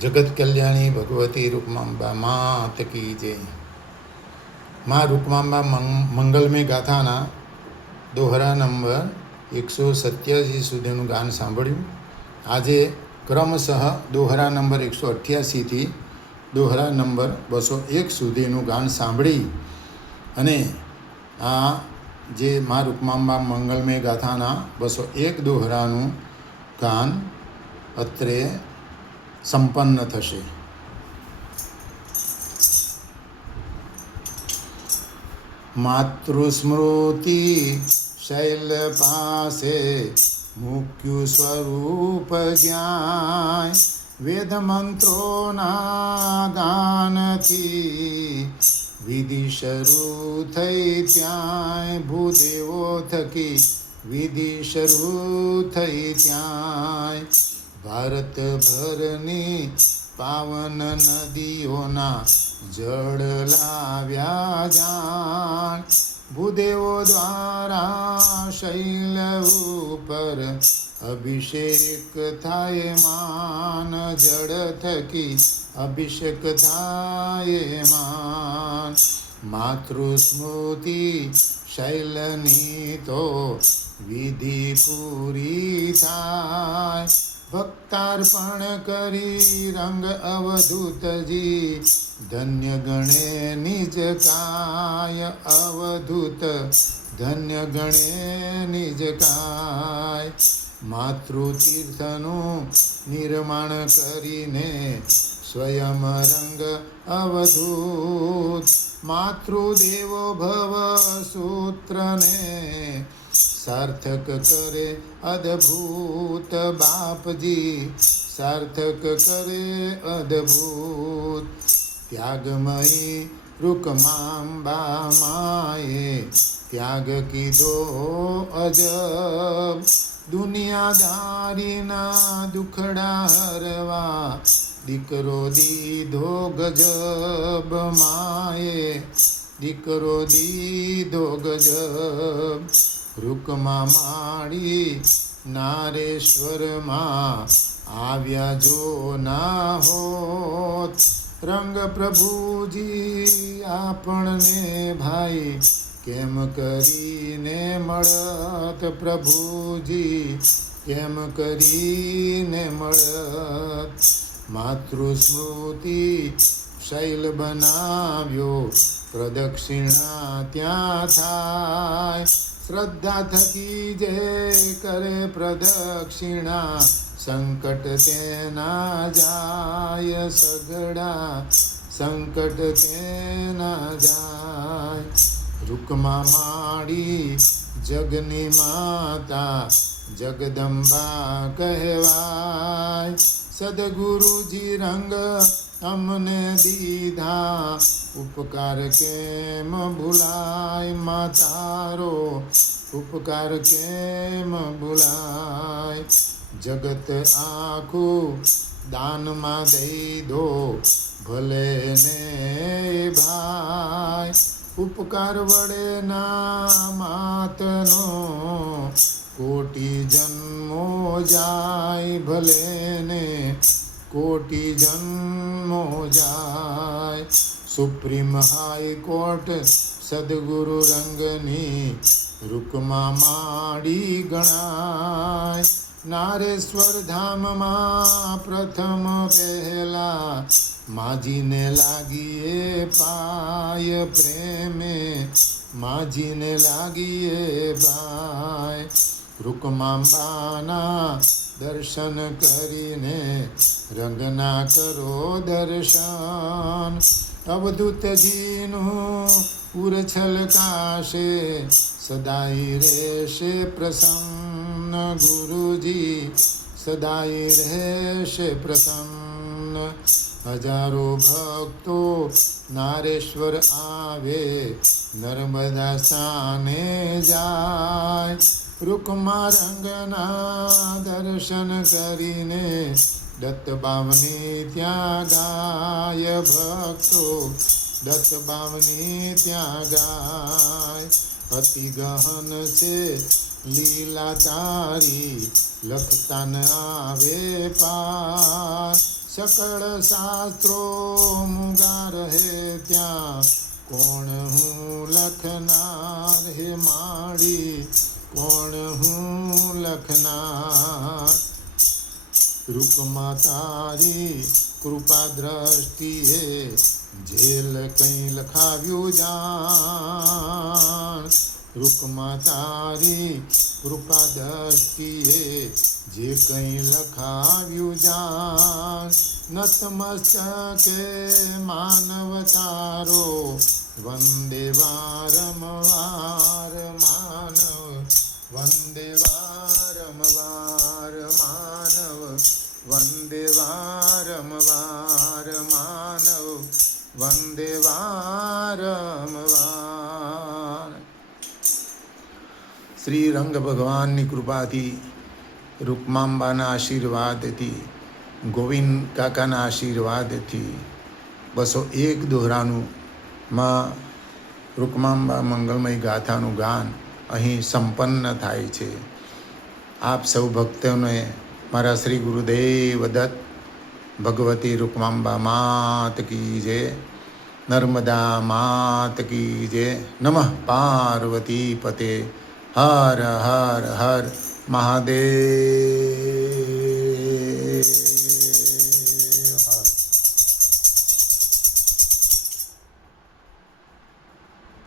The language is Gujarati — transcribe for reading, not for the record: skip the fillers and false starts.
जगत कल्याणी भगवती रुक्मांबा मात की जय। माँ रुक्मांबा मंगलमय गाथाना दोहरा नंबर 187 सुधीનું ગાન સાંભળ્યું। આજે ક્રમશઃ દોહરા નંબર 188 થી દોહરા નંબર 201 સુધીનું ગાન સાંભળી અને આ જે મા રૂકમાંબા મંગલમય ગાથાના 201 દોહરાનું ગાન અત્રે સંપન્ન થશે। માતૃસ્મૃતિ શૈલ પાસે મુક્યુ સ્વરૂપ જ્ઞાન વેદ મંત્રોના ગાનથી વિધિ શરૂ થઈ ત્યાં ભૂદેવો થકી વિધિ શરૂ થઈ ત્યાં ભારત ભરની પાવન નદીઓના જળ લાવ્યા જાણ ભૂદેવો દ્વારા શૈલ ઉપર અભિષેક થાય માન જળ થકી અભિષેક થાય માન માતૃસ્મૃતિ શૈલની તો વિધિ પૂરી થાય ભક્તાર્પણ કરી રંગ અવધૂતજી ધન્ય ગણે નિજ કાય અવધૂત ધન્ય ગણે નિજ કાય માતૃતીર્થનું નિર્માણ કરીને સ્વયં રંગ અવધૂત માતૃદેવો ભવ સૂત્રને સાર્થક કરે અદ્ભુત બાપજી સાર્થક કરે અદ્ભુત ત્યાગમયી રૂકમાંબા માએ ત્યાગ કીધો અજબ દુનિયાદારીના દુખડા હરવા દીકરો દીધો ગજબ માએ દીકરો દીધો ગજબ રૂકમાં માળી નારેશ્વરમાં આવ્યા જો ના હોત રંગ પ્રભુજી આપણને ભાઈ કેમ કરીને મળત પ્રભુજી કેમ કરીને મળત માતૃસ્મૃતિ શૈલ બનાવ્યો પ્રદક્ષિણા ત્યાં થાય શ્રદ્ધા થકી જે કરે પ્રદક્ષિણા સંકટ તેના જાય સગડા સંકટ તેના જાય રૂકમાં માળી જગની માતા જગદંબા કહેવાય સદગુરુજી રંગ અમને દીધા ઉપકાર કેમ ભૂલાય માતારો ઉપકાર કેમ ભૂલાય જગત આખું દાનમાં દઈ દો ભલે ને ભાઈ ઉપકાર વડે ના માતનો કોટી જન્મો જાય ભલે ને કોટી જન્મો જાય સુપ્રીમ હાઈકોર્ટ સદગુરુ રંગની રૂકમાં માળી ગણાય નારેશ્વર ધામમાં પ્રથમ પહેલા માજીને લાગીએ પાય પ્રેમે માજીને લાગીએ ભાઈ રૂકમાંબાના દર્શન કરીને રંગના કરો દર્શન અવધૂતજીનું ઉરછલકાશે સદાય રહેશે પ્રસન્ન ગુરુજી સદાય રહેશે પ્રસન્ન હજારો ભક્તો નારેશ્વર આવે નર્મદા સ્થાને જાય રૂકમા રંગના દર્શન કરીને દત્ત બાવની ત્યાં ગાય ભક્તો દત્ત બાવની ત્યાં ગાય અતિ ગહન છે લીલા તારી લખતા ન આવે પાર सकल शास्त्रो मुगा रहे ત્યાં કોણ હું લખનાર હે માડી કોણ હું લખનાર રૂપમાં તારી કૃપા દ્રષ્ટિએ જેલ કંઈ લખાવ્યું જાણ રૂપમાં તારી કૃપા દ્રષ્ટિએ જે કંઈ લખાવ્યું જાણ નતમસ્તકે માનવ તારો વંદે વારંવાર માનવ વંદે વારંવાર માનવ વંદે વારંવાર માનવ વંદે વારંવાર શ્રી રંગ ભગવાનની કૃપાથી રૂકમાંબાના આશીર્વાદથી ગોવિંદ કાકાના આશીર્વાદથી 201 દોહરાનું માં રૂકમાંબા મંગલમય ગાથાનું ગાન અહીં સંપન્ન થાય છે. આપ સૌ ભક્તોને મારા શ્રી ગુરુદેવ દત્ત ભગવતી રૂકમાંબા માત કી જય, નર્મદા માત કી જય. નમઃ પાર્વતી પતે. હર હર હર મહાદેવ.